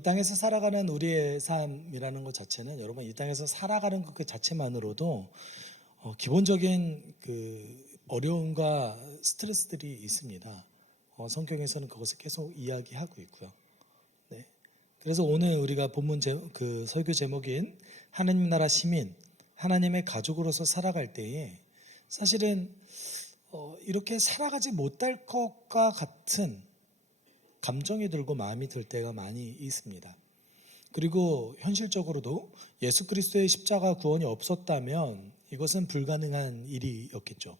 이 땅에서 살아가는 우리의 삶이라는 것 자체는 여러분 이 땅에서 살아가는 것 그 자체만으로도 기본적인 그 어려움과 스트레스들이 있습니다. 성경에서는 그것을 계속 이야기하고 있고요. 네. 그래서 오늘 우리가 본문 그 설교 제목인 하나님 나라 시민, 하나님의 가족으로서 살아갈 때에 사실은 이렇게 살아가지 못할 것과 같은 감정이 들고 마음이 들 때가 많이 있습니다. 그리고 현실적으로도 예수 그리스도의 십자가 구원이 없었다면 이것은 불가능한 일이었겠죠.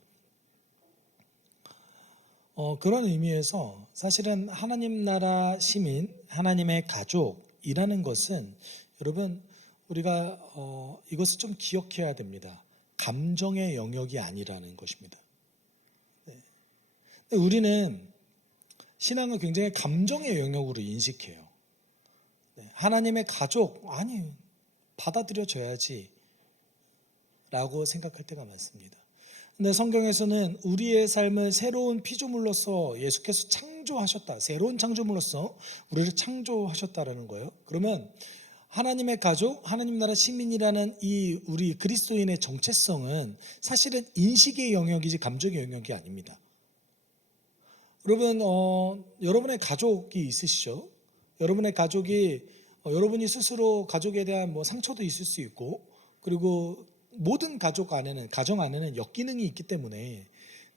그런 의미에서 사실은 하나님 나라 시민, 하나님의 가족이라는 것은 여러분 우리가 이것을 좀 기억해야 됩니다. 감정의 영역이 아니라는 것입니다. 네. 우리는 신앙을 굉장히 감정의 영역으로 인식해요. 네. 하나님의 가족, 아니 받아들여져야지 라고 생각할 때가 많습니다. 근데 성경에서는 우리의 삶을 새로운 피조물로서 예수께서 창조하셨다. 새로운 창조물로서 우리를 창조하셨다라는 거예요. 그러면 하나님의 가족, 하나님 나라 시민이라는 이 우리 그리스도인의 정체성은 사실은 인식의 영역이지 감정의 영역이 아닙니다. 여러분, 여러분의 가족이 있으시죠? 여러분의 가족이 여러분이 스스로 가족에 대한 상처도 있을 수 있고, 그리고 모든 가정 안에는 역기능이 있기 때문에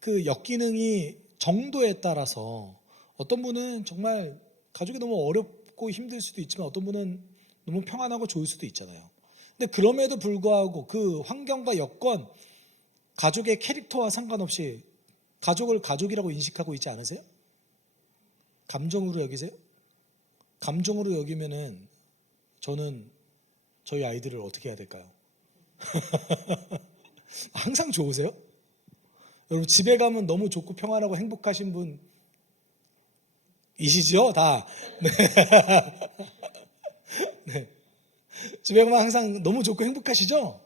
그 역기능이 정도에 따라서 어떤 분은 정말 가족이 너무 어렵고 힘들 수도 있지만 어떤 분은 너무 평안하고 좋을 수도 있잖아요. 근데 그럼에도 불구하고 그 환경과 여건, 가족의 캐릭터와 상관없이 가족을 가족이라고 인식하고 있지 않으세요? 감정으로 여기세요? 감정으로 여기면은 저는 저희 아이들을 어떻게 해야 될까요? 항상 좋으세요? 여러분 집에 가면 너무 좋고 평안하고 행복하신 분이시죠? 다. 네. 네. 집에 가면 항상 너무 좋고 행복하시죠?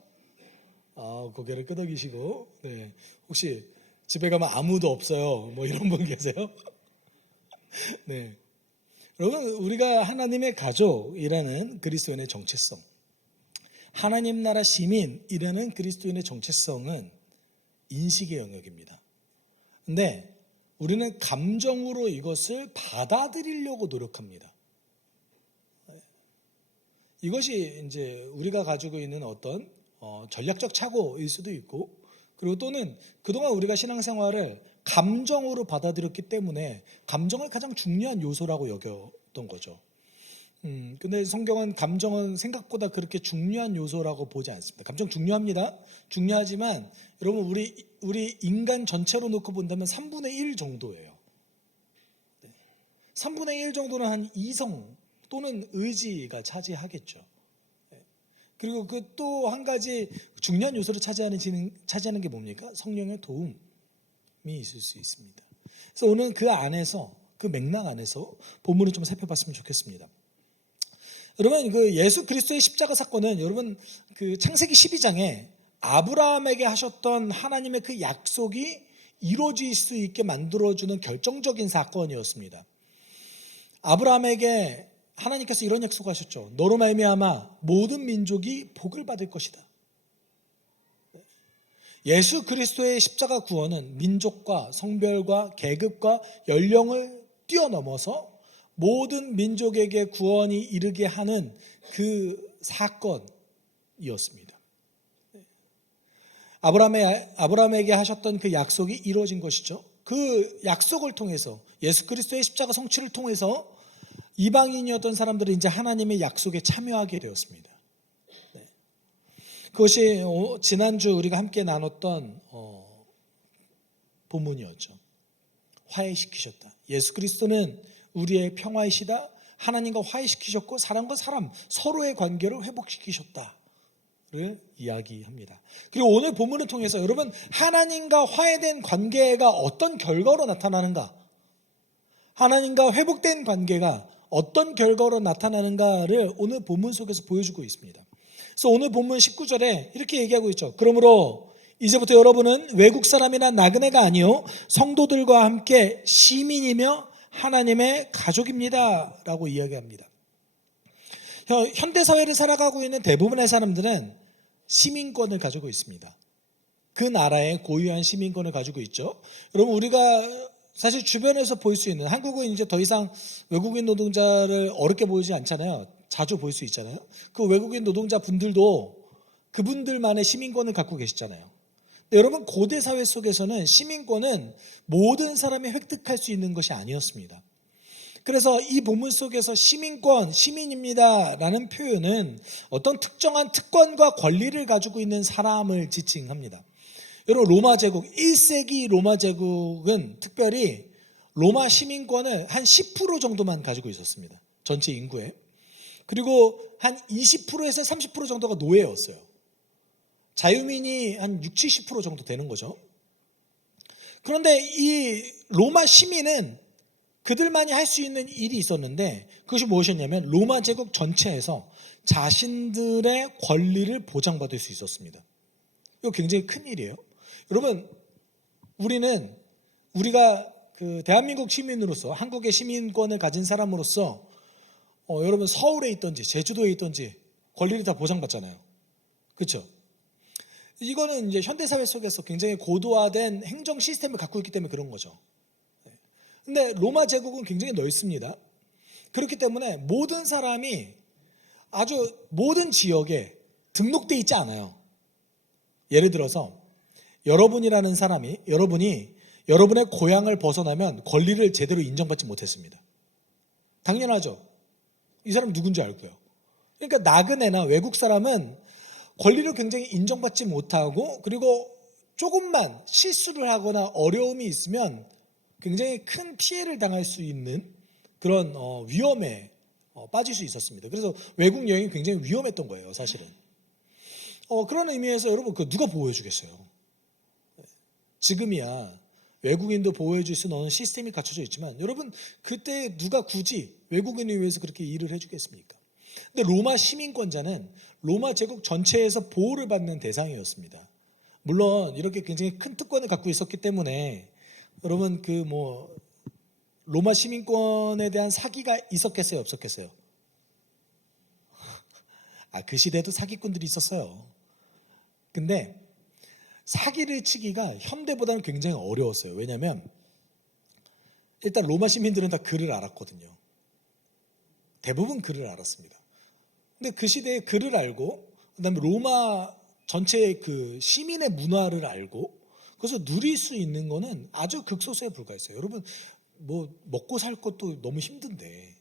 고개를 끄덕이시고, 네. 혹시 집에 가면 아무도 없어요. 이런 분 계세요? 네. 여러분, 우리가 하나님의 가족이라는 그리스도인의 정체성, 하나님 나라 시민이라는 그리스도인의 정체성은 인식의 영역입니다. 근데 우리는 감정으로 이것을 받아들이려고 노력합니다. 이것이 이제 우리가 가지고 있는 어떤 전략적 착오일 수도 있고, 그리고 또는 그동안 우리가 신앙생활을 감정으로 받아들였기 때문에 감정을 가장 중요한 요소라고 여겼던 거죠. 근데 성경은 감정은 생각보다 그렇게 중요한 요소라고 보지 않습니다. 감정 중요합니다. 중요하지만 여러분 우리 인간 전체로 놓고 본다면 3분의 1 정도예요. 3분의 1 정도는 한 이성 또는 의지가 차지하겠죠. 그리고 그 또 한 가지 중요한 요소를 차지하는 게 뭡니까? 성령의 도움이 있을 수 있습니다. 그래서 오늘 그 안에서, 그 맥락 안에서 본문을 좀 살펴봤으면 좋겠습니다. 여러분, 그 예수 그리스도의 십자가 사건은 여러분 그 창세기 12장에 아브라함에게 하셨던 하나님의 그 약속이 이루어질 수 있게 만들어주는 결정적인 사건이었습니다. 아브라함에게 하나님께서 이런 약속하셨죠. 너로 말미암아 모든 민족이 복을 받을 것이다. 예수 그리스도의 십자가 구원은 민족과 성별과 계급과 연령을 뛰어넘어서 모든 민족에게 구원이 이르게 하는 그 사건이었습니다. 아브라함에게 하셨던 그 약속이 이루어진 것이죠. 그 약속을 통해서 예수 그리스도의 십자가 성취를 통해서 이방인이었던 사람들은 이제 하나님의 약속에 참여하게 되었습니다. 그것이 지난주 우리가 함께 나눴던 본문이었죠. 화해시키셨다. 예수 그리스도는 우리의 평화이시다. 하나님과 화해시키셨고 사람과 사람 서로의 관계를 회복시키셨다를 이야기합니다. 그리고 오늘 본문을 통해서 여러분 하나님과 화해된 관계가 어떤 결과로 나타나는가, 하나님과 회복된 관계가 어떤 결과로 나타나는가를 오늘 본문 속에서 보여주고 있습니다. 그래서 오늘 본문 19절에 이렇게 얘기하고 있죠. 그러므로 이제부터 여러분은 외국 사람이나 나그네가 아니요 성도들과 함께 시민이며 하나님의 가족입니다 라고 이야기합니다. 현대 사회를 살아가고 있는 대부분의 사람들은 시민권을 가지고 있습니다. 그 나라의 고유한 시민권을 가지고 있죠. 여러분, 우리가 사실 주변에서 볼 수 있는, 한국은 이제 더 이상 외국인 노동자를 어렵게 보이지 않잖아요. 자주 볼 수 있잖아요. 그 외국인 노동자 분들도 그분들만의 시민권을 갖고 계시잖아요. 여러분, 고대 사회 속에서는 시민권은 모든 사람이 획득할 수 있는 것이 아니었습니다. 그래서 이 본문 속에서 시민권, 시민입니다라는 표현은 어떤 특정한 특권과 권리를 가지고 있는 사람을 지칭합니다. 여러분, 로마 제국, 1세기 로마 제국은 특별히 로마 시민권을 한 10% 정도만 가지고 있었습니다. 전체 인구에. 그리고 한 20%에서 30% 정도가 노예였어요. 자유민이 한 60, 70% 정도 되는 거죠. 그런데 이 로마 시민은 그들만이 할 수 있는 일이 있었는데, 그것이 무엇이었냐면 로마 제국 전체에서 자신들의 권리를 보장받을 수 있었습니다. 이거 굉장히 큰 일이에요. 여러분, 우리가 그 대한민국 시민으로서, 한국의 시민권을 가진 사람으로서 여러분, 서울에 있든지 제주도에 있든지 권리를 다 보장받잖아요. 그렇죠? 이거는 이제 현대사회 속에서 굉장히 고도화된 행정 시스템을 갖고 있기 때문에 그런 거죠. 근데 로마 제국은 굉장히 넓습니다. 그렇기 때문에 모든 사람이 아주 모든 지역에 등록돼 있지 않아요. 예를 들어서 여러분이라는 사람이, 여러분의 고향을 벗어나면 권리를 제대로 인정받지 못했습니다. 당연하죠. 이 사람 누군지 알 거예요. 그러니까 나그네나 외국 사람은 권리를 굉장히 인정받지 못하고, 그리고 조금만 실수를 하거나 어려움이 있으면 굉장히 큰 피해를 당할 수 있는 그런 위험에 빠질 수 있었습니다. 그래서 외국 여행이 굉장히 위험했던 거예요, 사실은. 그런 의미에서 여러분, 누가 보호해 주겠어요? 지금이야 외국인도 보호해 줄 수 있는 시스템이 갖춰져 있지만, 여러분, 그때 누가 굳이 외국인을 위해서 그렇게 일을 해주겠습니까? 근데 로마 시민권자는 로마 제국 전체에서 보호를 받는 대상이었습니다. 물론 이렇게 굉장히 큰 특권을 갖고 있었기 때문에 여러분, 로마 시민권에 대한 사기가 있었겠어요, 없었겠어요? 그 시대에도 사기꾼들이 있었어요. 근데 사기를 치기가 현대보다는 굉장히 어려웠어요. 왜냐하면 일단 로마 시민들은 다 글을 알았거든요. 대부분 글을 알았습니다. 근데 그 시대에 글을 알고, 그다음에 로마 전체의 그 시민의 문화를 알고, 그래서 누릴 수 있는 거는 아주 극소수에 불과했어요. 여러분, 먹고 살 것도 너무 힘든데,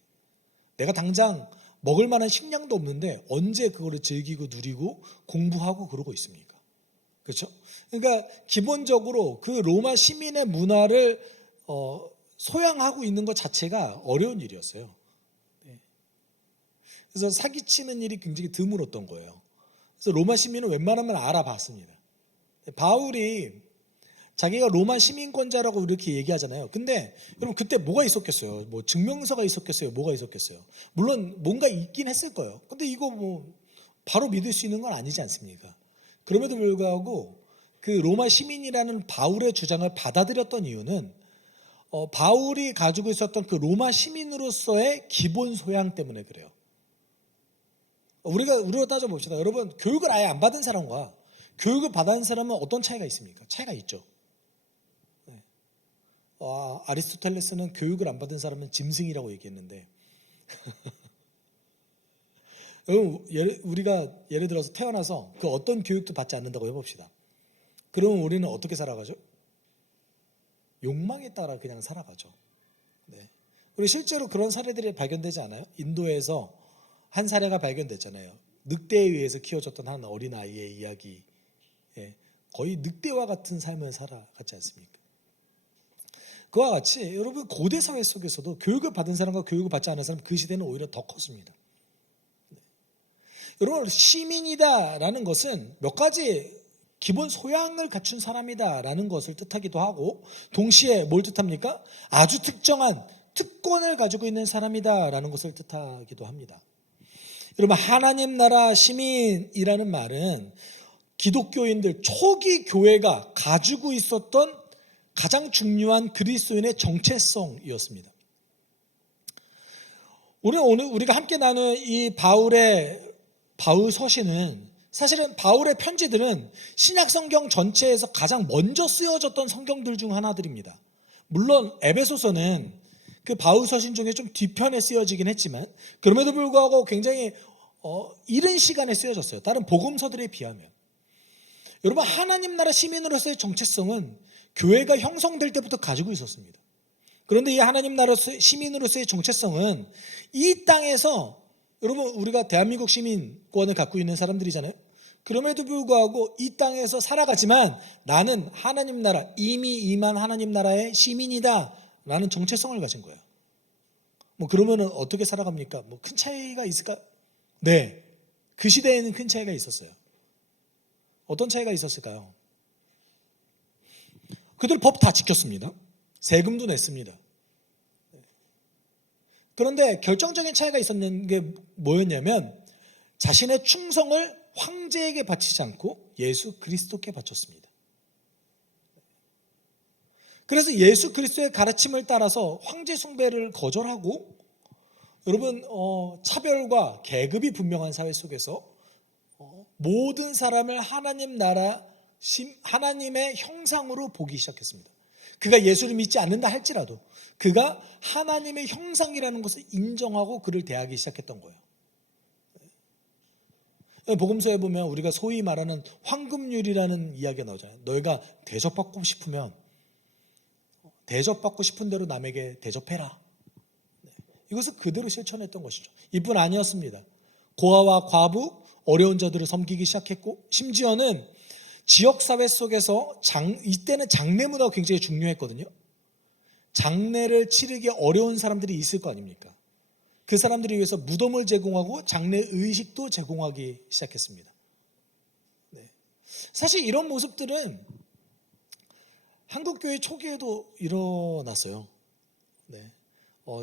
내가 당장 먹을 만한 식량도 없는데 언제 그거를 즐기고 누리고 공부하고 그러고 있습니까? 그렇죠? 그러니까 기본적으로 그 로마 시민의 문화를 소양하고 있는 것 자체가 어려운 일이었어요. 그래서 사기치는 일이 굉장히 드물었던 거예요. 그래서 로마 시민은 웬만하면 알아봤습니다. 바울이 자기가 로마 시민권자라고 이렇게 얘기하잖아요. 근데 여러분, 그때 뭐가 있었겠어요? 증명서가 있었겠어요? 뭐가 있었겠어요? 물론 뭔가 있긴 했을 거예요. 근데 이거 바로 믿을 수 있는 건 아니지 않습니까? 그럼에도 불구하고 그 로마 시민이라는 바울의 주장을 받아들였던 이유는 바울이 가지고 있었던 그 로마 시민으로서의 기본 소양 때문에 그래요. 우리로 따져봅시다. 여러분, 교육을 아예 안 받은 사람과 교육을 받은 사람은 어떤 차이가 있습니까? 차이가 있죠. 네. 아리스토텔레스는 교육을 안 받은 사람은 짐승이라고 얘기했는데 우리가 예를 들어서 태어나서 그 어떤 교육도 받지 않는다고 해봅시다. 그러면 우리는 어떻게 살아가죠? 욕망에 따라 그냥 살아가죠. 네. 우리 실제로 그런 사례들이 발견되지 않아요? 인도에서 한 사례가 발견됐잖아요. 늑대에 의해서 키워졌던 한 어린아이의 이야기. 거의 늑대와 같은 삶을 살아갔지 않습니까? 그와 같이 여러분, 고대 사회 속에서도 교육을 받은 사람과 교육을 받지 않은 사람, 그 시대는 오히려 더 컸습니다. 여러분, 시민이다라는 것은 몇 가지 기본 소양을 갖춘 사람이다라는 것을 뜻하기도 하고, 동시에 뭘 뜻합니까? 아주 특정한 특권을 가지고 있는 사람이다라는 것을 뜻하기도 합니다. 여러분, 하나님 나라 시민이라는 말은 기독교인들, 초기 교회가 가지고 있었던 가장 중요한 그리스도인의 정체성이었습니다. 오늘 우리가 함께 나눈 이 바울 서신은 사실은 바울의 편지들은 신약 성경 전체에서 가장 먼저 쓰여졌던 성경들 중 하나들입니다. 물론 에베소서는 그 바울 서신 중에 좀 뒤편에 쓰여지긴 했지만 그럼에도 불구하고 굉장히 이른 시간에 쓰여졌어요. 다른 복음서들에 비하면. 여러분, 하나님 나라 시민으로서의 정체성은 교회가 형성될 때부터 가지고 있었습니다. 그런데 이 하나님 나라 시민으로서의 정체성은 이 땅에서, 여러분, 우리가 대한민국 시민권을 갖고 있는 사람들이잖아요. 그럼에도 불구하고 이 땅에서 살아가지만 나는 하나님 나라, 이미 임한 하나님 나라의 시민이다 라는 정체성을 가진 거예요. 그러면은 어떻게 살아갑니까? 큰 차이가 있을까? 네, 그 시대에는 큰 차이가 있었어요. 어떤 차이가 있었을까요? 그들 법 다 지켰습니다. 세금도 냈습니다. 그런데 결정적인 차이가 있었는 게 뭐였냐면 자신의 충성을 황제에게 바치지 않고 예수 그리스도께 바쳤습니다. 그래서 예수 그리스도의 가르침을 따라서 황제 숭배를 거절하고, 여러분, 차별과 계급이 분명한 사회 속에서 모든 사람을 하나님 나라, 하나님의 형상으로 보기 시작했습니다. 그가 예수를 믿지 않는다 할지라도 그가 하나님의 형상이라는 것을 인정하고 그를 대하기 시작했던 거예요. 복음서에 보면 우리가 소위 말하는 황금률이라는 이야기가 나오잖아요. 너희가 대접받고 싶으면 대접받고 싶은 대로 남에게 대접해라. 이것을 그대로 실천했던 것이죠. 이뿐 아니었습니다. 고아와 과부, 어려운 자들을 섬기기 시작했고, 심지어는 지역사회 속에서 이때는 장례 문화가 굉장히 중요했거든요. 장례를 치르기 어려운 사람들이 있을 거 아닙니까? 그 사람들을 위해서 무덤을 제공하고 장례 의식도 제공하기 시작했습니다. 네. 사실 이런 모습들은 한국교회 초기에도 일어났어요. 네.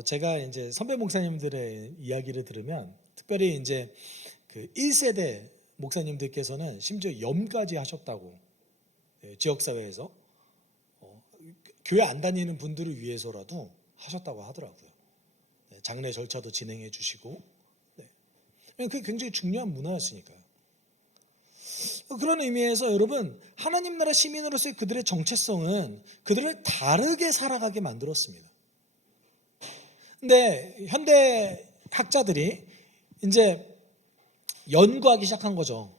제가 이제 선배 목사님들의 이야기를 들으면, 특별히 이제 그 1세대 목사님들께서는 심지어 염까지 하셨다고, 지역사회에서 교회 안 다니는 분들을 위해서라도 하셨다고 하더라고요. 장례 절차도 진행해 주시고, 그게 굉장히 중요한 문화였으니까요. 그런 의미에서 여러분, 하나님 나라 시민으로서의 그들의 정체성은 그들을 다르게 살아가게 만들었습니다. 근데 현대 학자들이 이제 연구하기 시작한 거죠.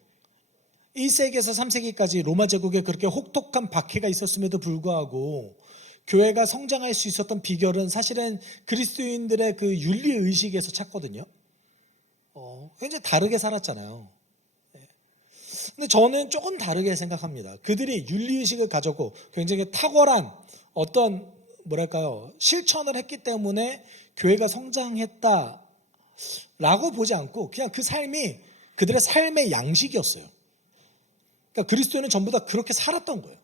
1세기에서 3세기까지 로마 제국에 그렇게 혹독한 박해가 있었음에도 불구하고 교회가 성장할 수 있었던 비결은 사실은 그리스도인들의 그 윤리의식에서 찾거든요. 굉장히 다르게 살았잖아요. 근데 저는 조금 다르게 생각합니다. 그들이 윤리의식을 가졌고 굉장히 탁월한 어떤 실천을 했기 때문에 교회가 성장했다라고 보지 않고 그냥 그 삶이 그들의 삶의 양식이었어요. 그러니까 그리스도인은 전부 다 그렇게 살았던 거예요.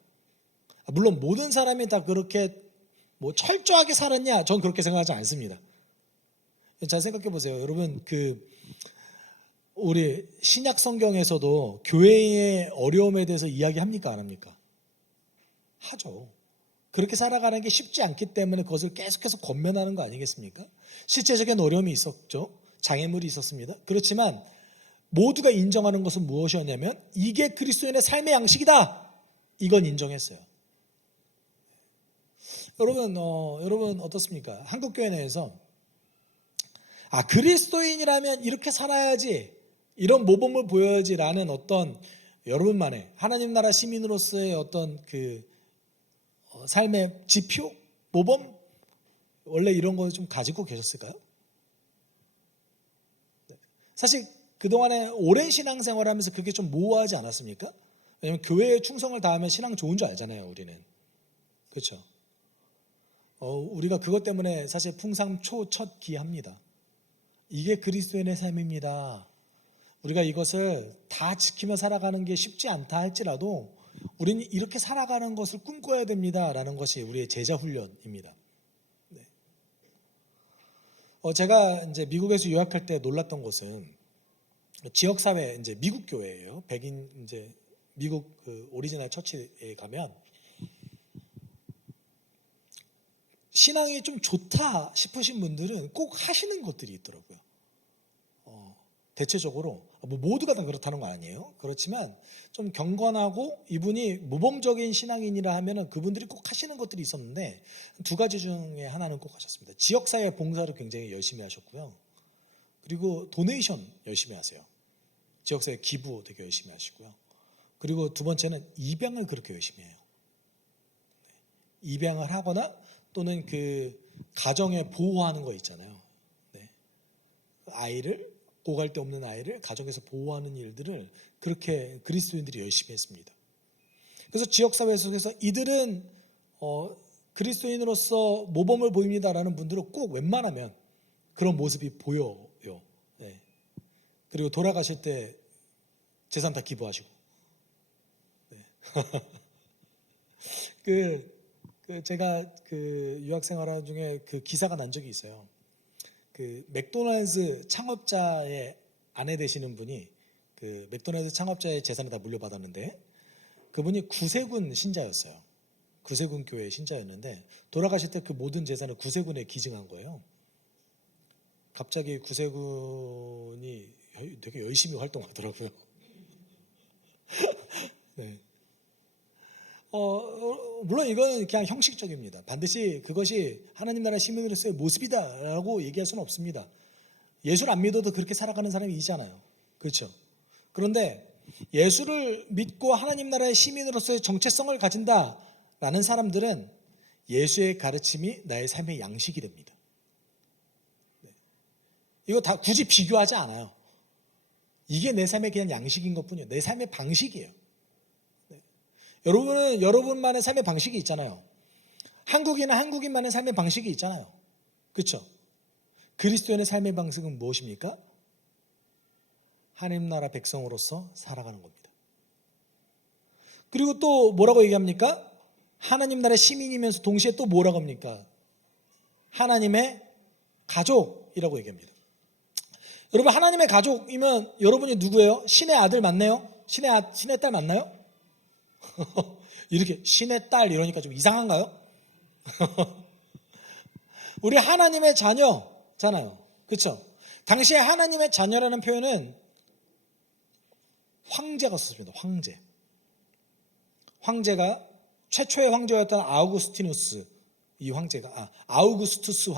물론 모든 사람이 다 그렇게 철저하게 살았냐? 전 그렇게 생각하지 않습니다. 잘 생각해 보세요. 여러분, 우리 신약 성경에서도 교회의 어려움에 대해서 이야기합니까? 안 합니까? 하죠. 그렇게 살아가는 게 쉽지 않기 때문에 그것을 계속해서 권면하는 거 아니겠습니까? 실제적인 어려움이 있었죠. 장애물이 있었습니다. 그렇지만 모두가 인정하는 것은 무엇이었냐면 이게 그리스도인의 삶의 양식이다. 이건 인정했어요. 여러분 어떻습니까? 한국교회 내에서 그리스도인이라면 이렇게 살아야지, 이런 모범을 보여야지라는 어떤 여러분만의 하나님 나라 시민으로서의 어떤 삶의 지표, 모범, 원래 이런 거 좀 가지고 계셨을까요? 사실 그동안에 오랜 신앙생활하면서 그게 좀 모호하지 않았습니까? 왜냐하면 교회에 충성을 다하면 신앙 좋은 줄 알잖아요, 우리는. 그렇죠? 우리가 그것 때문에 사실 풍삼초첫기합니다. 이게 그리스도인의 삶입니다. 우리가 이것을 다 지키며 살아가는 게 쉽지 않다 할지라도 우리는 이렇게 살아가는 것을 꿈꿔야 됩니다라는 것이 우리의 제자 훈련입니다. 네. 제가 이제 미국에서 유학할 때 놀랐던 것은 지역 사회, 이제 미국 교회예요. 백인 이제 미국 오리지널 처치에 가면 신앙이 좀 좋다 싶으신 분들은 꼭 하시는 것들이 있더라고요. 대체적으로 뭐 모두가 다 그렇다는 건 아니에요. 그렇지만 좀 경건하고 이분이 모범적인 신앙인이라 하면은 그분들이 꼭 하시는 것들이 있었는데 두 가지 중에 하나는 꼭 하셨습니다. 지역사회 봉사를 굉장히 열심히 하셨고요. 그리고 도네이션 열심히 하세요. 지역사회 기부 되게 열심히 하시고요. 그리고 두 번째는 입양을 그렇게 열심히 해요. 입양을 하거나 또는 그 가정에 보호하는 거 있잖아요. 네. 아이를 오갈 데 없는 아이를 가정에서 보호하는 일들을 그렇게 그리스도인들이 열심히 했습니다. 그래서 지역사회 속에서 이들은 그리스도인으로서 모범을 보입니다라는 분들은 꼭 웬만하면 그런 모습이 보여요. 네. 그리고 돌아가실 때 재산 다 기부하시고. 네. 제가 유학 생활하는 중에 그 기사가 난 적이 있어요. 그 맥도날드 창업자의 아내 되시는 분이 그 맥도날드 창업자의 재산을 다 물려받았는데 그분이 구세군 신자였어요. 구세군 교회 신자였는데 돌아가실 때 그 모든 재산을 구세군에 기증한 거예요. 갑자기 구세군이 되게 열심히 활동하더라고요. 네. 물론 이건 그냥 형식적입니다. 반드시 그것이 하나님 나라 시민으로서의 모습이다라고 얘기할 수는 없습니다. 예수를 안 믿어도 그렇게 살아가는 사람이 있잖아요. 그렇죠? 그런데 예수를 믿고 하나님 나라의 시민으로서의 정체성을 가진다라는 사람들은 예수의 가르침이 나의 삶의 양식이 됩니다. 이거 다 굳이 비교하지 않아요. 이게 내 삶의 그냥 양식인 것뿐이에요. 내 삶의 방식이에요. 여러분은 여러분만의 삶의 방식이 있잖아요. 한국인은 한국인만의 삶의 방식이 있잖아요. 그렇죠? 그리스도인의 삶의 방식은 무엇입니까? 하나님 나라 백성으로서 살아가는 겁니다. 그리고 또 뭐라고 얘기합니까? 하나님 나라의 시민이면서 동시에 또 뭐라고 합니까? 하나님의 가족이라고 얘기합니다. 여러분 하나님의 가족이면 여러분이 누구예요? 신의 아들 맞나요? 신의 딸 맞나요? 이렇게 신의 딸 이러니까 좀 이상한가요? 우리 하나님의 자녀잖아요. 그렇죠? 당시에 하나님의 자녀라는 표현은 황제가 썼습니다. 황제가 최초의 황제였던 아우구스티누스 이 황제가 아우구스투스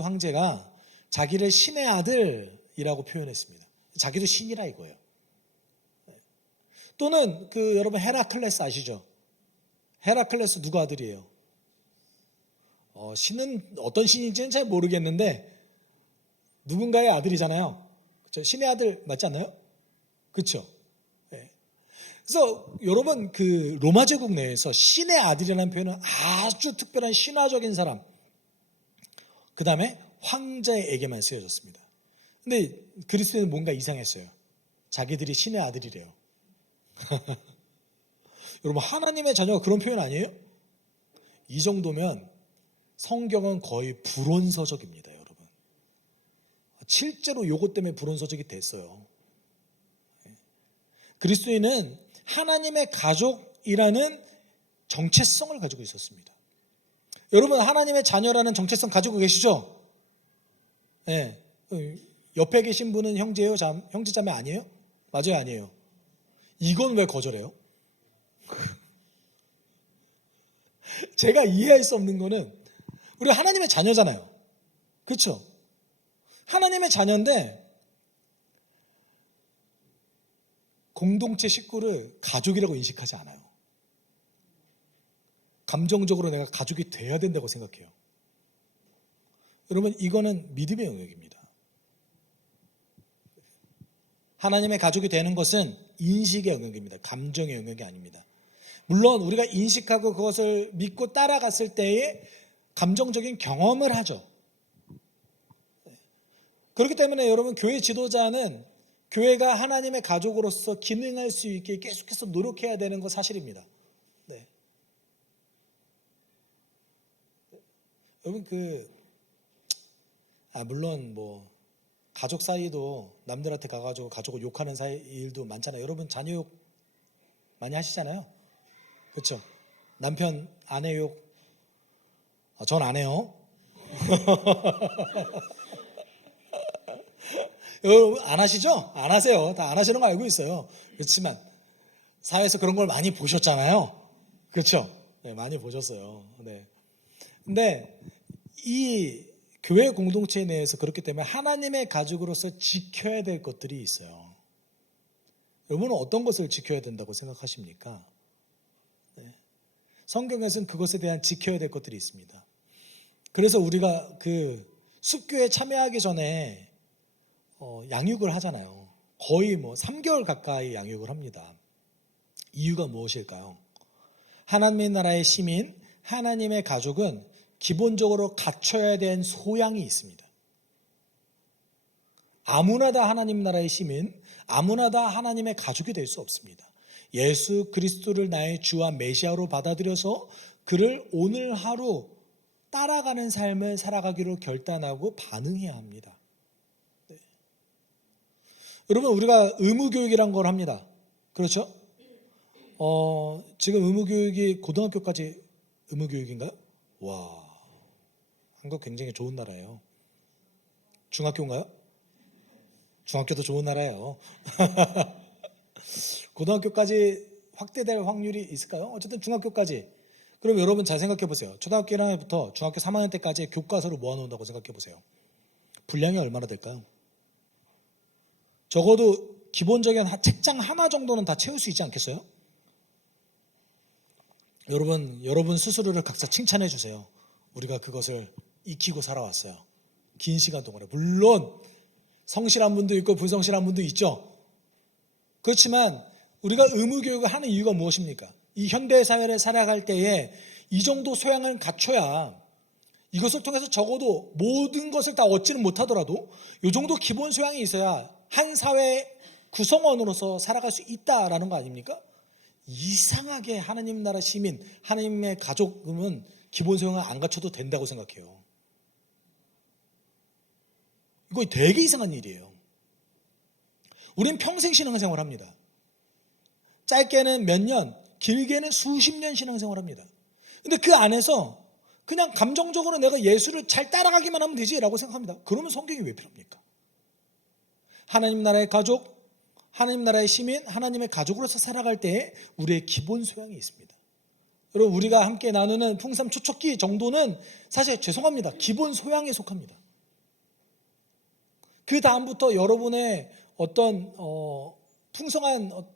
황제가 자기를 신의 아들이라고 표현했습니다. 자기도 신이라 이거예요. 또는 여러분 헤라클레스 아시죠? 헤라클레스 누구 아들이에요? 신은 어떤 신인지는 잘 모르겠는데 누군가의 아들이잖아요. 그렇죠? 신의 아들 맞지 않나요? 그렇죠? 네. 그래서 여러분 로마 제국 내에서 신의 아들이라는 표현은 아주 특별한 신화적인 사람, 그 다음에 황제에게만 쓰여졌습니다. 근데 그리스도인은 뭔가 이상했어요. 자기들이 신의 아들이래요. 여러분 하나님의 자녀가 그런 표현 아니에요? 이 정도면 성경은 거의 불온서적입니다. 여러분 실제로 요것 때문에 불온서적이 됐어요. 그리스도인은 하나님의 가족이라는 정체성을 가지고 있었습니다. 여러분 하나님의 자녀라는 정체성 가지고 계시죠? 네. 옆에 계신 분은 형제예요? 형제자매 아니에요? 맞아요? 아니에요? 이건 왜 거절해요? 제가 이해할 수 없는 거는 우리 하나님의 자녀잖아요. 그렇죠? 하나님의 자녀인데 공동체 식구를 가족이라고 인식하지 않아요. 감정적으로 내가 가족이 돼야 된다고 생각해요. 여러분 이거는 믿음의 영역입니다. 하나님의 가족이 되는 것은 인식의 영역입니다. 감정의 영역이 아닙니다. 물론 우리가 인식하고 그것을 믿고 따라갔을 때에 감정적인 경험을 하죠. 그렇기 때문에 여러분 교회 지도자는 교회가 하나님의 가족으로서 기능할 수 있게 계속해서 노력해야 되는 거 사실입니다. 네. 여러분 물론 가족 사이도 남들한테 가가지고 가족을 욕하는 일도 많잖아요. 여러분 자녀 욕 많이 하시잖아요. 그렇죠? 남편 아내 욕 전 안 해요. 여러분 안 하시죠? 안 하세요. 다 안 하시는 거 알고 있어요. 그렇지만 사회에서 그런 걸 많이 보셨잖아요. 그렇죠? 네, 많이 보셨어요. 네. 근데 이 교회 공동체 내에서 그렇기 때문에 하나님의 가족으로서 지켜야 될 것들이 있어요. 여러분은 어떤 것을 지켜야 된다고 생각하십니까? 네. 성경에서는 그것에 대한 지켜야 될 것들이 있습니다. 그래서 우리가 그 숲교에 참여하기 전에 양육을 하잖아요. 거의 3개월 가까이 양육을 합니다. 이유가 무엇일까요? 하나님의 나라의 시민, 하나님의 가족은 기본적으로 갖춰야 된 소양이 있습니다. 아무나 다 하나님 나라의 시민, 아무나 다 하나님의 가족이 될 수 없습니다. 예수 그리스도를 나의 주와 메시아로 받아들여서 그를 오늘 하루 따라가는 삶을 살아가기로 결단하고 반응해야 합니다. 네. 여러분 우리가 의무교육이란 걸 합니다. 그렇죠? 지금 의무교육이 고등학교까지 의무교육인가요? 와, 한국 굉장히 좋은 나라예요. 중학교인가요? 중학교도 좋은 나라예요. 고등학교까지 확대될 확률이 있을까요? 어쨌든 중학교까지. 그럼 여러분 잘 생각해 보세요. 초등학교 1학년부터 중학교 3학년 때까지 교과서를 모아놓는다고 생각해 보세요. 분량이 얼마나 될까요? 적어도 기본적인 책장 하나 정도는 다 채울 수 있지 않겠어요? 여러분 스스로를 각자 칭찬해 주세요. 우리가 그것을 익히고 살아왔어요. 긴 시간 동안에. 물론 성실한 분도 있고 불성실한 분도 있죠. 그렇지만 우리가 의무교육을 하는 이유가 무엇입니까? 이 현대사회를 살아갈 때에 이 정도 소양을 갖춰야 이것을 통해서 적어도 모든 것을 다 얻지는 못하더라도 이 정도 기본 소양이 있어야 한 사회 구성원으로서 살아갈 수 있다라는 거 아닙니까? 이상하게 하나님 나라 시민, 하나님의 가족은 기본 소양을 안 갖춰도 된다고 생각해요. 이거 되게 이상한 일이에요. 우린 평생 신앙생활을 합니다. 짧게는 몇 년, 길게는 수십 년 신앙생활을 합니다. 근데 그 안에서 그냥 감정적으로 내가 예수를 잘 따라가기만 하면 되지라고 생각합니다. 그러면 성경이 왜 필요합니까? 하나님 나라의 가족, 하나님 나라의 시민, 하나님의 가족으로서 살아갈 때에 우리의 기본 소양이 있습니다. 여러분 우리가 함께 나누는 풍삼 초촉기 정도는 사실 죄송합니다. 기본 소양에 속합니다. 그 다음부터 여러분의 어떤 풍성한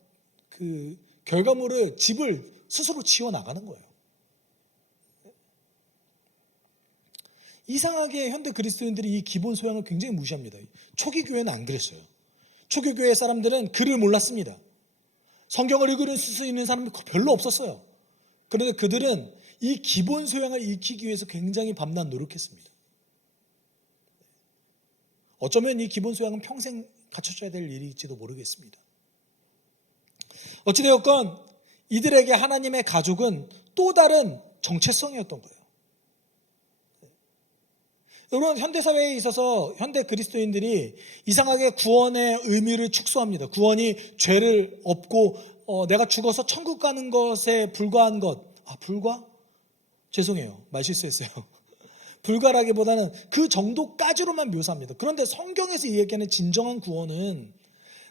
그 결과물을 집을 스스로 지어 나가는 거예요. 이상하게 현대 그리스도인들이 이 기본 소양을 굉장히 무시합니다. 초기 교회는 안 그랬어요. 초기 교회 사람들은 글을 몰랐습니다. 성경을 읽을 수 있는 사람이 별로 없었어요. 그런데 그들은 이 기본 소양을 익히기 위해서 굉장히 밤낮 노력했습니다. 어쩌면 이 기본 소양은 평생 갖춰줘야 될 일일지도 모르겠습니다. 어찌되었건 이들에게 하나님의 가족은 또 다른 정체성이었던 거예요. 여러분 현대사회에 있어서 현대 그리스도인들이 이상하게 구원의 의미를 축소합니다. 구원이 죄를 없고 내가 죽어서 천국 가는 것에 불과한 것. 불과? 죄송해요. 말 실수했어요. 불가라기보다는 그 정도까지로만 묘사합니다. 그런데 성경에서 이야기하는 진정한 구원은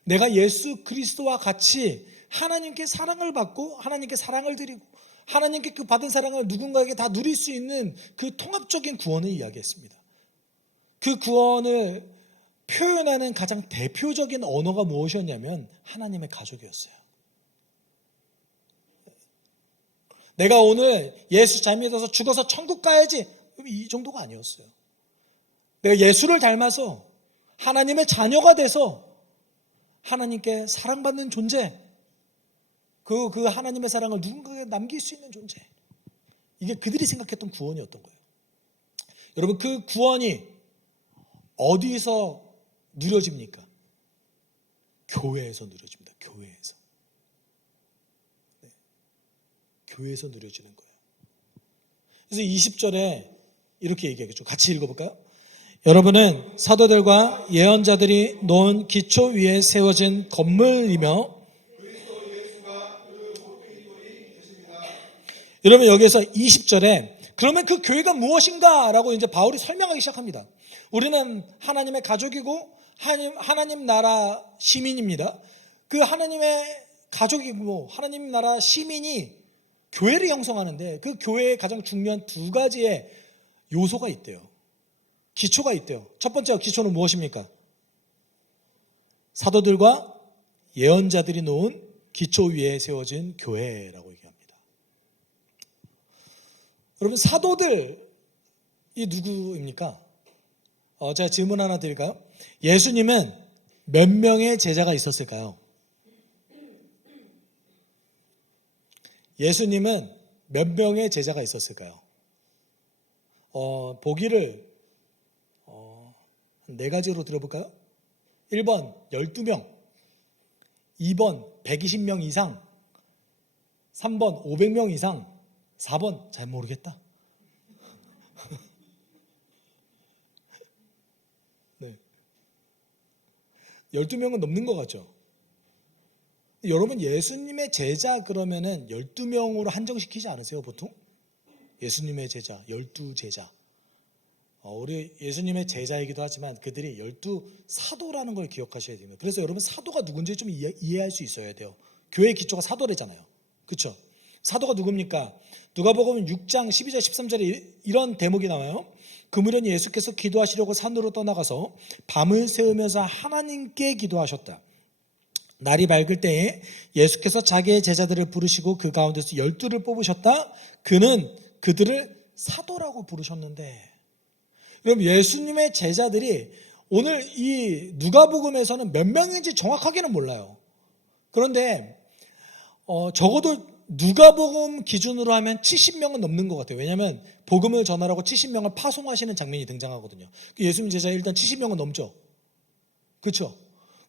내가 예수 그리스도와 같이 하나님께 사랑을 받고 하나님께 사랑을 드리고 하나님께 그 받은 사랑을 누군가에게 다 누릴 수 있는 그 통합적인 구원을 이야기했습니다. 그 구원을 표현하는 가장 대표적인 언어가 무엇이었냐면 하나님의 가족이었어요. 내가 오늘 예수 잘 믿어서 죽어서 천국 가야지 이 정도가 아니었어요. 내가 예수를 닮아서 하나님의 자녀가 돼서 하나님께 사랑받는 존재, 그 하나님의 사랑을 누군가에게 남길 수 있는 존재, 이게 그들이 생각했던 구원이었던 거예요. 여러분 그 구원이 어디서 누려집니까? 교회에서 누려집니다. 교회에서. 네. 교회에서 누려지는 거예요. 그래서 20절에 이렇게 얘기하겠죠. 같이 읽어볼까요? 여러분은 사도들과 예언자들이 놓은 기초 위에 세워진 건물이며 여러분 여기서 20절에 그러면 그 교회가 무엇인가라고 이제 바울이 설명하기 시작합니다. 우리는 하나님의 가족이고 하나님 나라 시민입니다. 그 하나님의 가족이고 하나님 나라 시민이 교회를 형성하는데 그 교회에 가장 중요한 두 가지의 요소가 있대요. 기초가 있대요. 첫 번째 기초는 무엇입니까? 사도들과 예언자들이 놓은 기초 위에 세워진 교회라고 얘기합니다. 여러분, 사도들이 누구입니까? 제가 질문 하나 드릴까요? 예수님은 몇 명의 제자가 있었을까요? 예수님은 몇 명의 제자가 있었을까요? 보기를 네 가지로 들어볼까요? 1번 12명, 2번 120명 이상, 3번 500명 이상, 4번 잘 모르겠다. 네. 12명은 넘는 것 같죠? 여러분, 예수님의 제자 그러면은 12명으로 한정시키지 않으세요, 보통? 예수님의 제자, 12제자. 우리 예수님의 제자이기도 하지만 그들이 12사도라는 걸 기억하셔야 됩니다. 그래서 여러분, 사도가 누군지 좀 이해할 수 있어야 돼요. 교회의 기초가 사도래잖아요. 그렇죠? 사도가 누굽니까? 누가복음 6장 12절 13절에 이런 대목이 나와요. 그무렵 예수께서 기도하시려고 산으로 떠나가서 밤을 새우면서 하나님께 기도하셨다. 날이 밝을 때에 예수께서 자기의 제자들을 부르시고 그 가운데서 12를 뽑으셨다. 그는 그들을 사도라고 부르셨는데, 그럼 예수님의 제자들이 오늘 이 누가복음에서는 몇 명인지 정확하게는 몰라요. 그런데 적어도 누가복음 기준으로 하면 70명은 넘는 것 같아요. 왜냐하면 복음을 전하라고 70명을 파송하시는 장면이 등장하거든요. 예수님 제자 일단 70명은 넘죠. 그렇죠?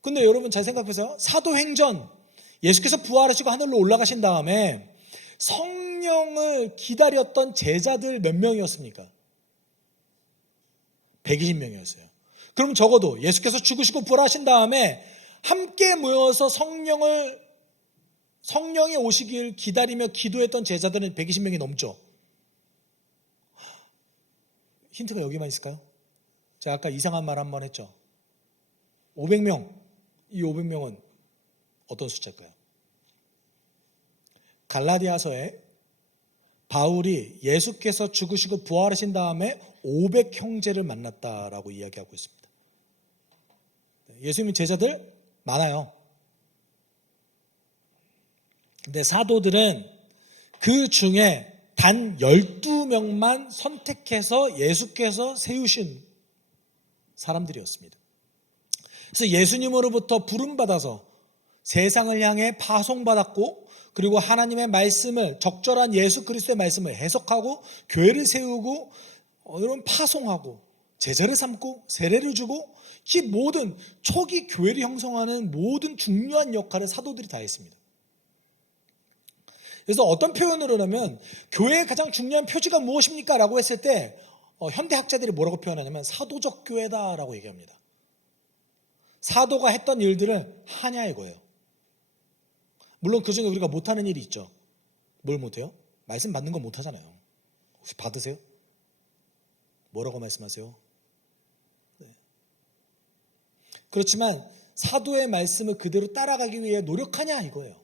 근데 여러분 잘 생각해보세요. 사도행전, 예수께서 부활하시고 하늘로 올라가신 다음에 성령을 기다렸던 제자들 몇 명이었습니까? 120명이었어요. 그럼 적어도 예수께서 죽으시고 부활하신 다음에 함께 모여서 성령이 오시길 기다리며 기도했던 제자들은 120명이 넘죠. 힌트가 여기만 있을까요? 제가 아까 이상한 말 한 번 했죠. 500명. 이 500명은 어떤 숫자일까요? 갈라디아서에 바울이 예수께서 죽으시고 부활하신 다음에 500형제를 만났다라고 이야기하고 있습니다. 예수님 제자들 많아요. 근데 사도들은 그 중에 단 12명만 선택해서 예수께서 세우신 사람들이었습니다. 그래서 예수님으로부터 부름받아서 세상을 향해 파송받았고, 그리고 하나님의 말씀을, 적절한 예수 그리스도의 말씀을 해석하고 교회를 세우고 여러분 파송하고 제자를 삼고 세례를 주고, 이 모든 초기 교회를 형성하는 모든 중요한 역할을 사도들이 다 했습니다. 그래서 어떤 표현으로 하면 교회의 가장 중요한 표지가 무엇입니까? 라고 했을 때 현대학자들이 뭐라고 표현하냐면 사도적 교회다라고 얘기합니다. 사도가 했던 일들을 하냐 이거예요. 물론 그중에 우리가 못하는 일이 있죠. 뭘 못해요? 말씀 받는 건 못하잖아요. 혹시 받으세요? 뭐라고 말씀하세요? 네. 그렇지만 사도의 말씀을 그대로 따라가기 위해 노력하냐 이거예요.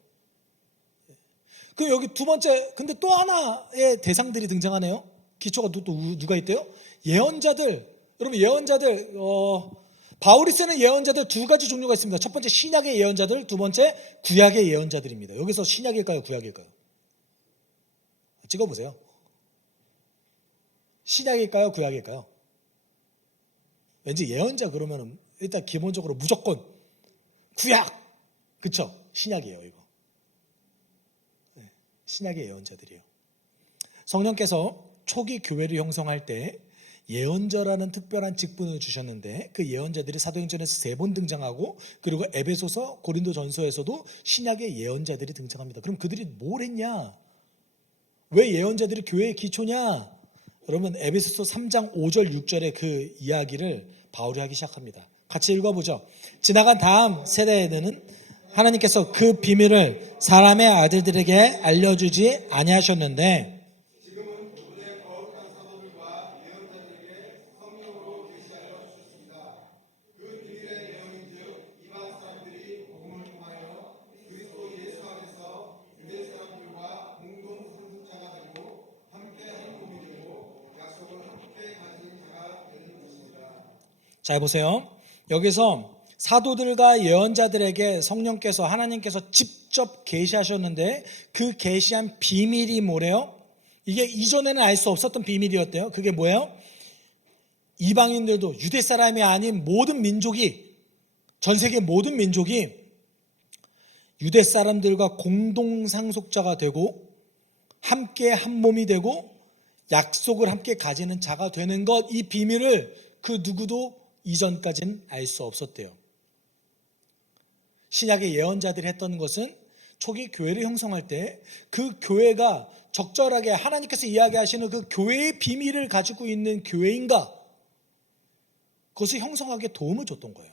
그럼 여기 두 번째, 근데 또 하나의 대상들이 등장하네요. 기초가 또 누가 있대요? 예언자들. 여러분 예언자들, 바울이 쓰는 예언자들 두 가지 종류가 있습니다. 첫 번째 신약의 예언자들, 두 번째 구약의 예언자들입니다. 여기서 신약일까요? 구약일까요? 찍어보세요. 신약일까요? 구약일까요? 왠지 예언자 그러면은 일단 기본적으로 무조건 구약! 그쵸? 신약이에요, 이거. 네, 신약의 예언자들이에요. 성령께서 초기 교회를 형성할 때 예언자라는 특별한 직분을 주셨는데, 그 예언자들이 사도행전에서 3번 등장하고, 그리고 에베소서, 고린도전서에서도 신약의 예언자들이 등장합니다. 그럼 그들이 뭘 했냐? 왜 예언자들이 교회의 기초냐? 여러분 에베소서 3장 5절 6절의 그 이야기를 바울이 하기 시작합니다. 같이 읽어보죠. 지나간 다음 세대에는 하나님께서 그 비밀을 사람의 아들들에게 알려주지 아니하셨는데 자, 보세요. 여기서 사도들과 예언자들에게 성령께서 하나님께서 직접 계시하셨는데 그 계시한 비밀이 뭐래요? 이게 이전에는 알 수 없었던 비밀이었대요. 그게 뭐예요? 이방인들도 유대 사람이 아닌 모든 민족이, 전 세계 모든 민족이 유대 사람들과 공동 상속자가 되고 함께 한 몸이 되고 약속을 함께 가지는 자가 되는 것, 이 비밀을 그 누구도 이전까지는 알 수 없었대요. 신약의 예언자들이 했던 것은 초기 교회를 형성할 때 그 교회가 적절하게 하나님께서 이야기하시는 그 교회의 비밀을 가지고 있는 교회인가, 그것을 형성하기에 도움을 줬던 거예요.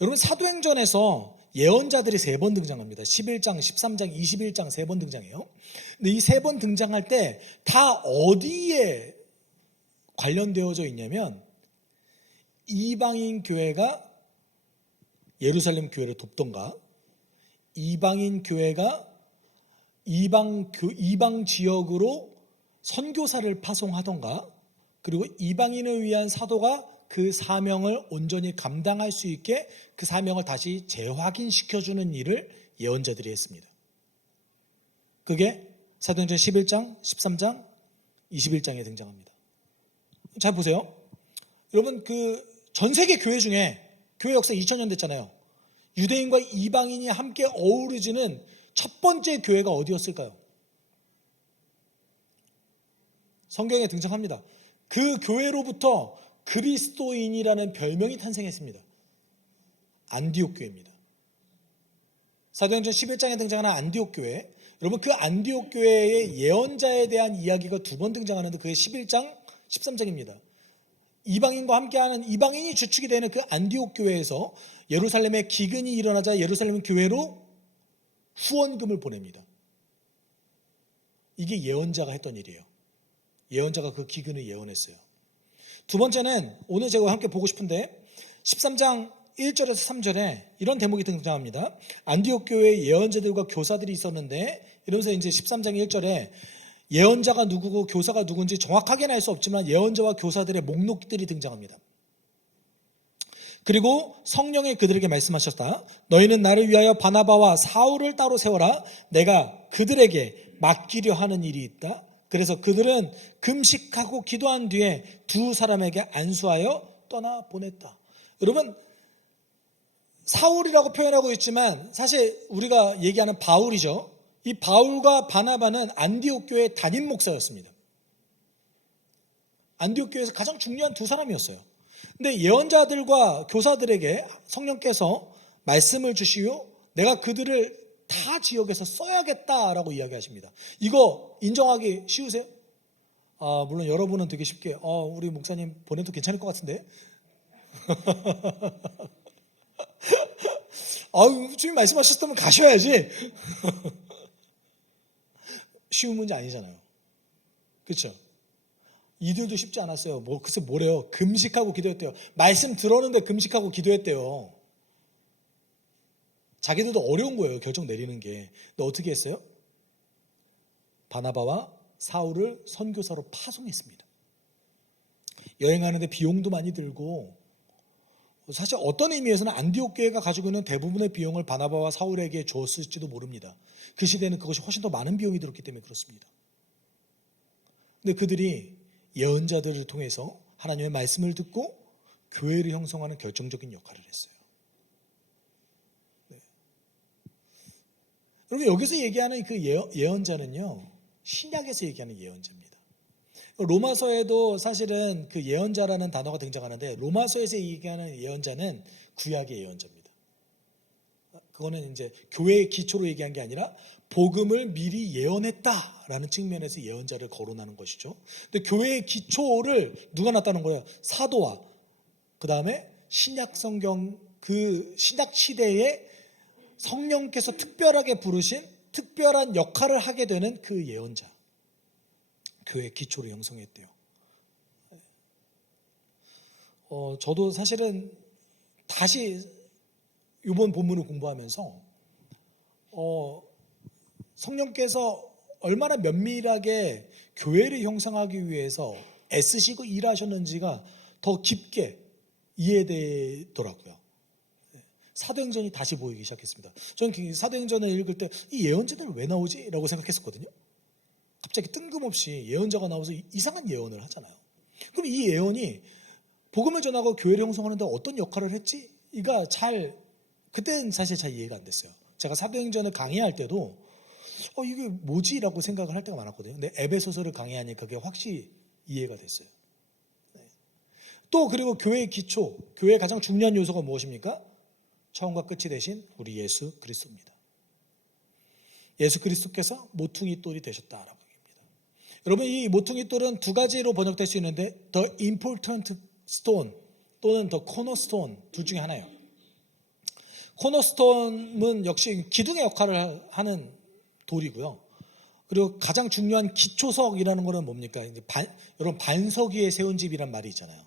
여러분, 사도행전에서 예언자들이 3번 등장합니다. 11장, 13장, 21장 3번 등장해요. 근데 이 3번 등장할 때 다 어디에 관련되어져 있냐면 이방인 교회가 예루살렘 교회를 돕던가, 이방인 교회가 이방 지역으로 선교사를 파송하던가, 그리고 이방인을 위한 사도가 그 사명을 온전히 감당할 수 있게 그 사명을 다시 재확인시켜주는 일을 예언자들이 했습니다. 그게 사도행전 11장, 13장, 21장에 등장합니다. 잘 보세요. 여러분, 전 세계 교회 중에, 교회 역사 2000년 됐잖아요. 유대인과 이방인이 함께 어우러지는 첫 번째 교회가 어디였을까요? 성경에 등장합니다. 그 교회로부터 그리스도인이라는 별명이 탄생했습니다. 안디옥 교회입니다. 사도행전 11장에 등장하는 안디옥 교회, 여러분, 그 안디옥 교회의 예언자에 대한 이야기가 2번 등장하는데 그게 11장, 13장입니다. 이방인과 함께하는, 이방인이 주축이 되는 그 안디옥 교회에서 예루살렘에 기근이 일어나자 예루살렘 교회로 후원금을 보냅니다. 이게 예언자가 했던 일이에요. 예언자가 그 기근을 예언했어요. 두 번째는 오늘 제가 함께 보고 싶은데 13장 1절에서 3절에 이런 대목이 등장합니다. 안디옥 교회에 예언자들과 교사들이 있었는데, 이러면서 이제 13장 1절에 예언자가 누구고 교사가 누군지 정확하게는 알 수 없지만 예언자와 교사들의 목록들이 등장합니다. 그리고 성령이 그들에게 말씀하셨다. 너희는 나를 위하여 바나바와 사울을 따로 세워라. 내가 그들에게 맡기려 하는 일이 있다. 그래서 그들은 금식하고 기도한 뒤에 2사람에게 안수하여 떠나보냈다. 여러분, 사울이라고 표현하고 있지만 사실 우리가 얘기하는 바울이죠. 이 바울과 바나바는 안디옥 교회의 담임 목사였습니다. 안디옥 교회에서 가장 중요한 2사람이었어요. 근데 예언자들과 교사들에게 성령께서 말씀을 주시오, 내가 그들을 타 지역에서 써야겠다라고 이야기하십니다. 이거 인정하기 쉬우세요? 물론 여러분은 되게 쉽게 우리 목사님 보내도 괜찮을 것 같은데 주님 말씀하셨다면 가셔야지. 쉬운 문제 아니잖아요. 그렇죠? 이들도 쉽지 않았어요. 글쎄 뭐래요? 금식하고 기도했대요. 말씀 들었는데 금식하고 기도했대요. 자기들도 어려운 거예요, 결정 내리는 게. 근데 어떻게 했어요? 바나바와 사울을 선교사로 파송했습니다. 여행하는데 비용도 많이 들고, 사실 어떤 의미에서는 안디옥 교회가 가지고 있는 대부분의 비용을 바나바와 사울에게 줬을지도 모릅니다. 그 시대는 그것이 훨씬 더 많은 비용이 들었기 때문에 그렇습니다. 근데 그들이 예언자들을 통해서 하나님의 말씀을 듣고 교회를 형성하는 결정적인 역할을 했어요. 네. 여러분, 여기서 얘기하는 그 예언자는요, 신약에서 얘기하는 예언자입니다. 로마서에도 사실은 그 예언자라는 단어가 등장하는데, 로마서에서 얘기하는 예언자는 구약의 예언자입니다. 그거는 이제 교회의 기초로 얘기한 게 아니라 복음을 미리 예언했다라는 측면에서 예언자를 거론하는 것이죠. 근데 교회의 기초를 누가 나타낸 거예요? 사도와 그 다음에 신약 성경, 그 신약 시대에 성령께서 특별하게 부르신 특별한 역할을 하게 되는 그 예언자, 교회의 기초를 형성했대요. 저도 사실은 다시 이번 본문을 공부하면서 성령께서 얼마나 면밀하게 교회를 형성하기 위해서 애쓰시고 일하셨는지가 더 깊게 이해되더라고요. 사도행전이 다시 보이기 시작했습니다. 저는 사도행전을 읽을 때 이 예언자들 왜 나오지? 라고 생각했었거든요. 갑자기 뜬금없이 예언자가 나와서 이상한 예언을 하잖아요. 그럼 이 예언이 복음을 전하고 교회를 형성하는데 어떤 역할을 했지? 그때는 사실 잘 이해가 안 됐어요. 제가 사도행전을 강의할 때도 이게 뭐지? 라고 생각을 할 때가 많았거든요. 근데 에베소서를 강의하니까 그게 확실히 이해가 됐어요. 또 그리고 교회의 기초, 교회의 가장 중요한 요소가 무엇입니까? 처음과 끝이 되신 우리 예수 그리스도입니다. 예수 그리스도께서 모퉁이 돌이 되셨다라고 얘기합니다. 여러분, 이 모퉁이 돌은 두 가지로 번역될 수 있는데 The important stone 또는 The cornerstone 둘 중에 하나예요. 코너스톤은 역시 기둥의 역할을 하는 돌이고요. 그리고 가장 중요한 기초석이라는 것은 뭡니까? 이제 여러분, 반석 위에 세운 집이란 말이 있잖아요.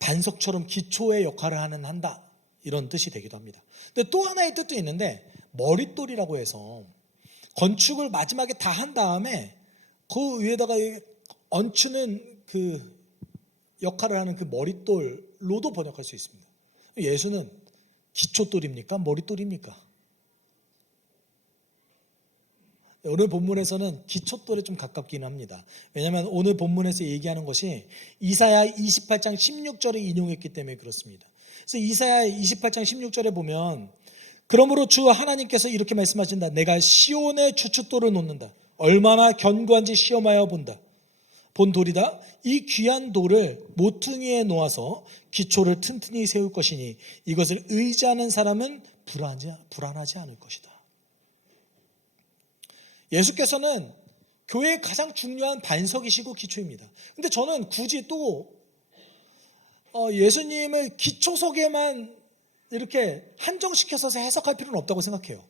반석처럼 기초의 역할을 한다, 이런 뜻이 되기도 합니다. 근데 또 하나의 뜻도 있는데 머릿돌이라고 해서 건축을 마지막에 다 한 다음에 그 위에다가 얹히는 그 역할을 하는 그 머릿돌로도 번역할 수 있습니다. 예수는 기초돌입니까? 머릿돌입니까? 오늘 본문에서는 기초돌에 좀 가깝긴 합니다. 왜냐하면 오늘 본문에서 얘기하는 것이 이사야 28장 16절에 인용했기 때문에 그렇습니다. 그래서 이사야 28장 16절에 보면 그러므로 주 하나님께서 이렇게 말씀하신다. 내가 시온의 주춧돌을 놓는다. 얼마나 견고한지 시험하여 본 돌이다. 이 귀한 돌을 모퉁이에 놓아서 기초를 튼튼히 세울 것이니 이것을 의지하는 사람은 불안하지 않을 것이다. 예수께서는 교회의 가장 중요한 반석이시고 기초입니다. 근데 저는 굳이 또 예수님을 기초석에만 이렇게 한정시켜서 해석할 필요는 없다고 생각해요.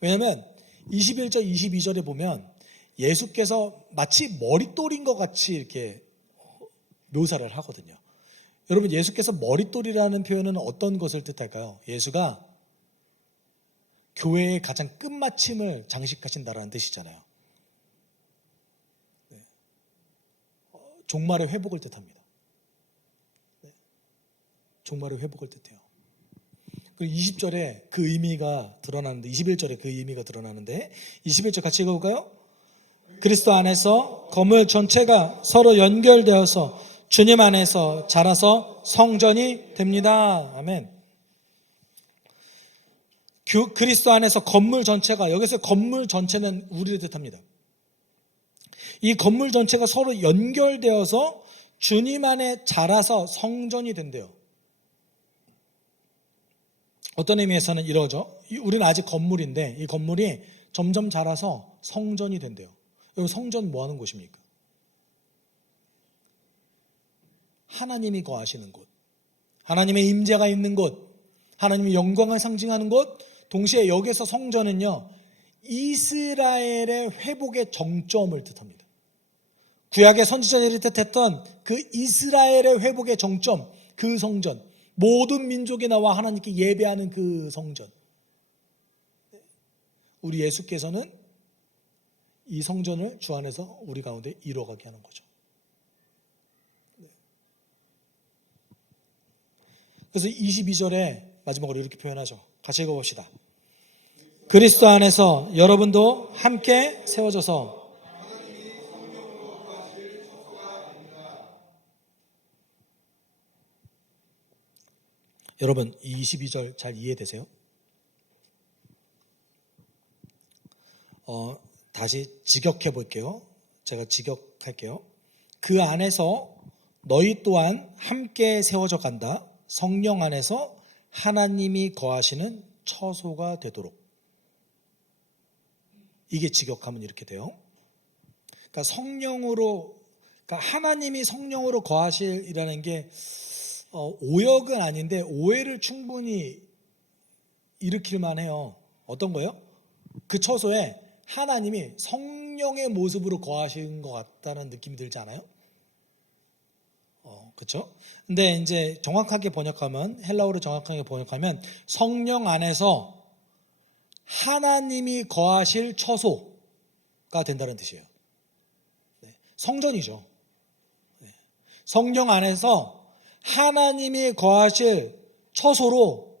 왜냐하면 21절, 22절에 보면 예수께서 마치 머릿돌인 것 같이 이렇게 묘사를 하거든요. 여러분, 예수께서 머릿돌이라는 표현은 어떤 것을 뜻할까요? 예수가 교회의 가장 끝마침을 장식하신다라는 뜻이잖아요. 종말의 회복을 뜻합니다. 종말의 회복을 뜻해요. 그리고 20절에 그 의미가 드러나는데, 21절에 그 의미가 드러나는데 21절 같이 읽어볼까요? 그리스도 안에서 건물 전체가 서로 연결되어서 주님 안에서 자라서 성전이 됩니다. 아멘. 그리스도 안에서 건물 전체가, 여기서 건물 전체는 우리를 뜻합니다. 이 건물 전체가 서로 연결되어서 주님 안에 자라서 성전이 된대요. 어떤 의미에서는 이러죠. 우리는 아직 건물인데 이 건물이 점점 자라서 성전이 된대요. 여러분, 성전 뭐 하는 곳입니까? 하나님이 거하시는 곳, 하나님의 임재가 있는 곳, 하나님의 영광을 상징하는 곳. 동시에 여기서 성전은요, 이스라엘의 회복의 정점을 뜻합니다. 구약의 선지자들이 뜻했던 그 이스라엘의 회복의 정점, 그 성전, 모든 민족이 나와 하나님께 예배하는 그 성전. 우리 예수께서는 이 성전을 주 안에서 우리 가운데 이루어가게 하는 거죠. 그래서 22절에 마지막으로 이렇게 표현하죠. 같이 읽어봅시다. 그리스도 안에서 여러분도 함께 세워져서 여러분, 이 22절 잘 이해되세요? 다시 직역해 볼게요. 제가 직역할게요. 그 안에서 너희 또한 함께 세워져 간다. 성령 안에서 하나님이 거하시는 처소가 되도록. 이게 직역하면 이렇게 돼요. 그러니까 그러니까 하나님이 성령으로 거하실이라는 게 오역은 아닌데 오해를 충분히 일으킬 만해요. 어떤 거요? 그 처소에 하나님이 성령의 모습으로 거하신 것 같다는 느낌이 들지 않아요? 그렇죠? 근데 이제 정확하게 번역하면, 헬라어로 정확하게 번역하면 성령 안에서 하나님이 거하실 처소가 된다는 뜻이에요. 성전이죠. 성령 안에서 하나님이 거하실 처소로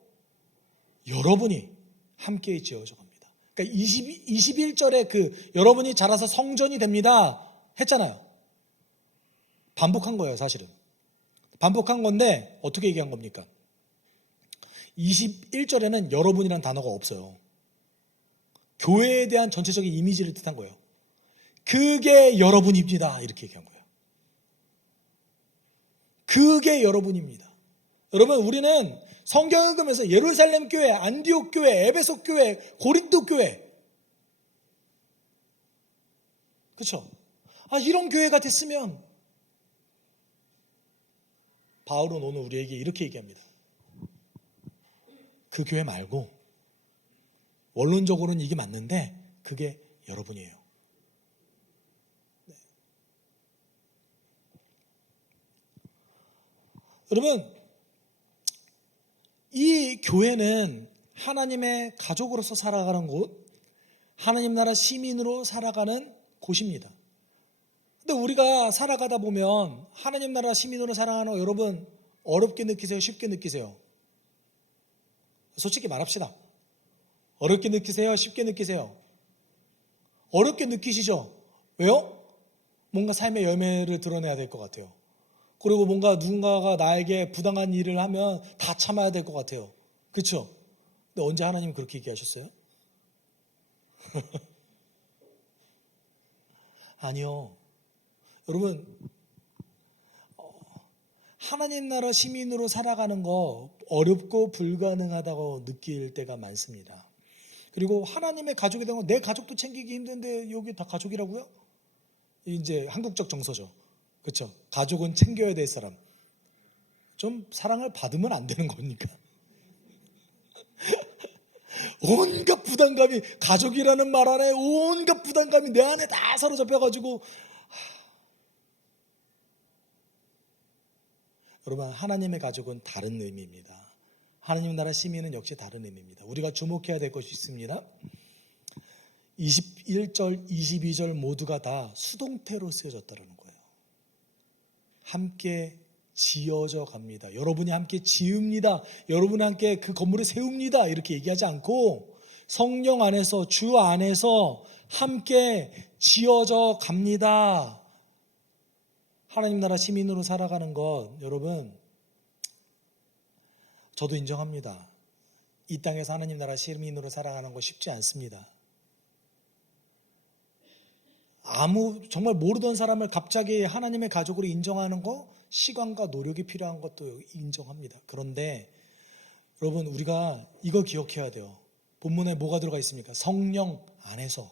여러분이 함께 지어져 갑니다. 그러니까 21절에 그 여러분이 자라서 성전이 됩니다 했잖아요. 반복한 거예요, 사실은. 반복한 건데 어떻게 얘기한 겁니까? 21절에는 여러분이란 단어가 없어요. 교회에 대한 전체적인 이미지를 뜻한 거예요. 그게 여러분입니다, 이렇게 얘기한 거예요. 그게 여러분입니다. 여러분, 우리는 성경을 읽으면서 예루살렘 교회, 안디옥 교회, 에베소 교회, 고린도 교회, 그렇죠? 이런 교회가 됐으면, 바울은 오늘 우리에게 이렇게 얘기합니다. 그 교회 말고 원론적으로는 이게 맞는데 그게 여러분이에요. 네. 여러분, 이 교회는 하나님의 가족으로서 살아가는 곳, 하나님 나라 시민으로 살아가는 곳입니다. 근데 우리가 살아가다 보면 하나님 나라 시민으로 살아가는 거 여러분 어렵게 느끼세요? 쉽게 느끼세요? 솔직히 말합시다. 어렵게 느끼세요? 쉽게 느끼세요? 어렵게 느끼시죠? 왜요? 뭔가 삶의 열매를 드러내야 될 것 같아요. 그리고 뭔가 누군가가 나에게 부당한 일을 하면 다 참아야 될 것 같아요. 그렇죠? 근데 언제 하나님이 그렇게 얘기하셨어요? 아니요. 여러분, 하나님 나라 시민으로 살아가는 거 어렵고 불가능하다고 느낄 때가 많습니다. 그리고 하나님의 가족이 되면 내 가족도 챙기기 힘든데 여기 다 가족이라고요? 이제 한국적 정서죠. 그렇죠? 가족은 챙겨야 될 사람. 좀 사랑을 받으면 안 되는 겁니까? 온갖 부담감이, 가족이라는 말 안에 온갖 부담감이 내 안에 다 사로잡혀가지고, 여러분, 하나님의 가족은 다른 의미입니다. 하나님 나라 시민은 역시 다른 의미입니다. 우리가 주목해야 될 것이 있습니다. 21절, 22절 모두가 다 수동태로 쓰여졌다는 거예요. 함께 지어져 갑니다. 여러분이 함께 지읍니다. 여러분이 함께 그 건물을 세웁니다. 이렇게 얘기하지 않고 성령 안에서, 주 안에서 함께 지어져 갑니다. 하나님 나라 시민으로 살아가는 것, 여러분, 저도 인정합니다. 이 땅에서 하나님 나라 시민으로 살아가는 거 쉽지 않습니다. 정말 모르던 사람을 갑자기 하나님의 가족으로 인정하는 거, 시간과 노력이 필요한 것도 인정합니다. 그런데 여러분, 우리가 이거 기억해야 돼요. 본문에 뭐가 들어가 있습니까? 성령 안에서.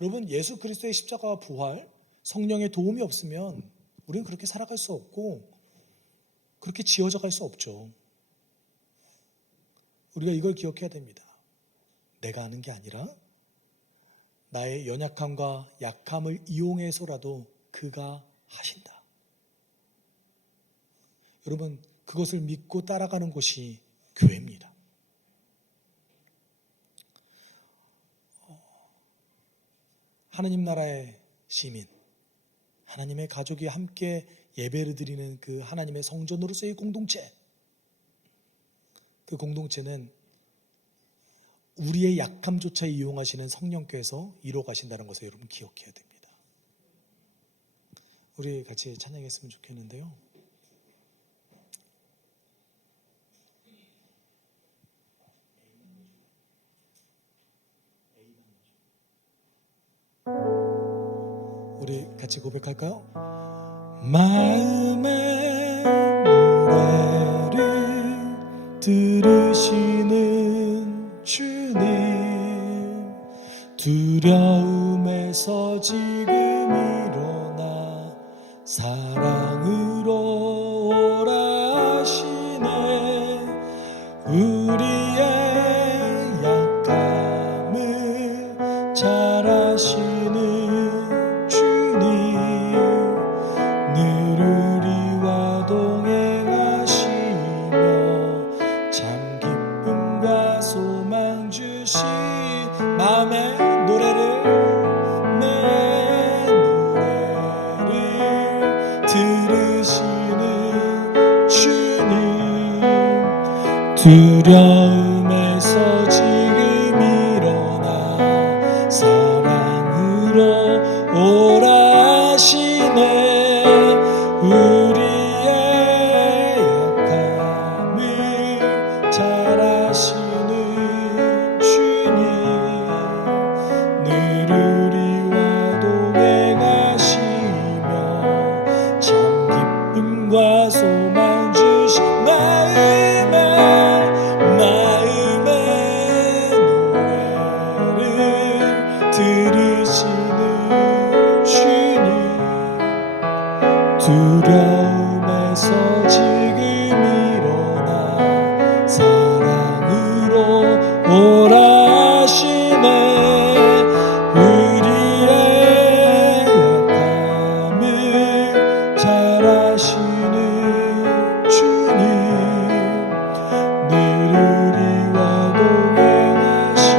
여러분, 예수 그리스도의 십자가와 부활, 성령의 도움이 없으면 우리는 그렇게 살아갈 수 없고 그렇게 지어져 갈 수 없죠. 우리가 이걸 기억해야 됩니다. 내가 하는 게 아니라 나의 연약함과 약함을 이용해서라도 그가 하신다. 여러분, 그것을 믿고 따라가는 곳이 교회입니다. 하나님 나라의 시민, 하나님의 가족이 함께 예배를 드리는 그 하나님의 성전으로서의 공동체, 그 공동체는 우리의 약함조차 이용하시는 성령께서 이루어 가신다는 것을 여러분 기억해야 됩니다. 우리 같이 찬양했으면 좋겠는데요. 우리 같이 고백할까요? 마음의 노래를 들으시는 주님, 두려움에서 지금 일어나 사랑으로 오라 하시네. 우리의 약함을 잘 아시는 마음의 노래를, 내 두려움에서 지금 일어나 사랑으로 오라 하시네. 우리의 약함을 잘 아시는 주님, 늘 우리와 동행하시며 참 기쁨과 소망 주신 마음의 노래를 들으시는 주님, 두려움에서 지금 일어나 사랑으로 오라 하시네. 우리의 약함을 잘 아시는 주님, 늘 우리와 동행하시며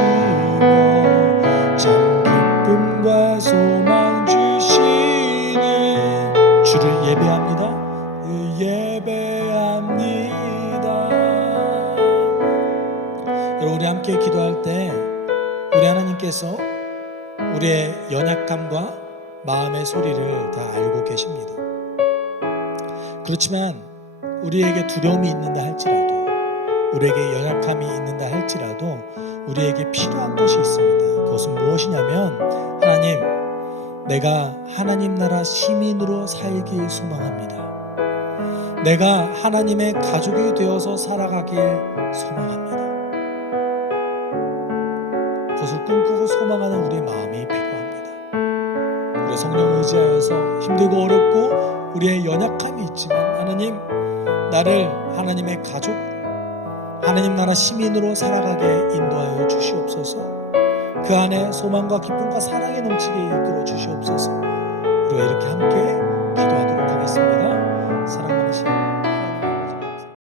참 기쁨과 소망 주시는 주를 예배합니다. 예배합니다. 여러분, 우리 함께 기도할 때 우리 하나님께서 우리의 연약함과 마음의 소리를 다 알고 계십니다. 그렇지만 우리에게 두려움이 있는다 할지라도, 우리에게 연약함이 있는다 할지라도 우리에게 필요한 것이 있습니다. 그것은 무엇이냐면, 하나님, 내가 하나님 나라 시민으로 살길 소망합니다. 내가 하나님의 가족이 되어서 살아가길 소망합니다. 그것을 꿈꾸고 소망하는 우리의 마음이 필요합니다. 우리 성령을 의지하여서 힘들고 어렵고 우리의 연약함이 있지만, 하나님, 나를 하나님의 가족, 하나님 나라 시민으로 살아가게 인도하여 주시옵소서. 그 안에 소망과 기쁨과 사랑이 넘치게 이끌어 주시옵소서. 우리가 이렇게 함께 기도하도록 하겠습니다. 사랑 많으신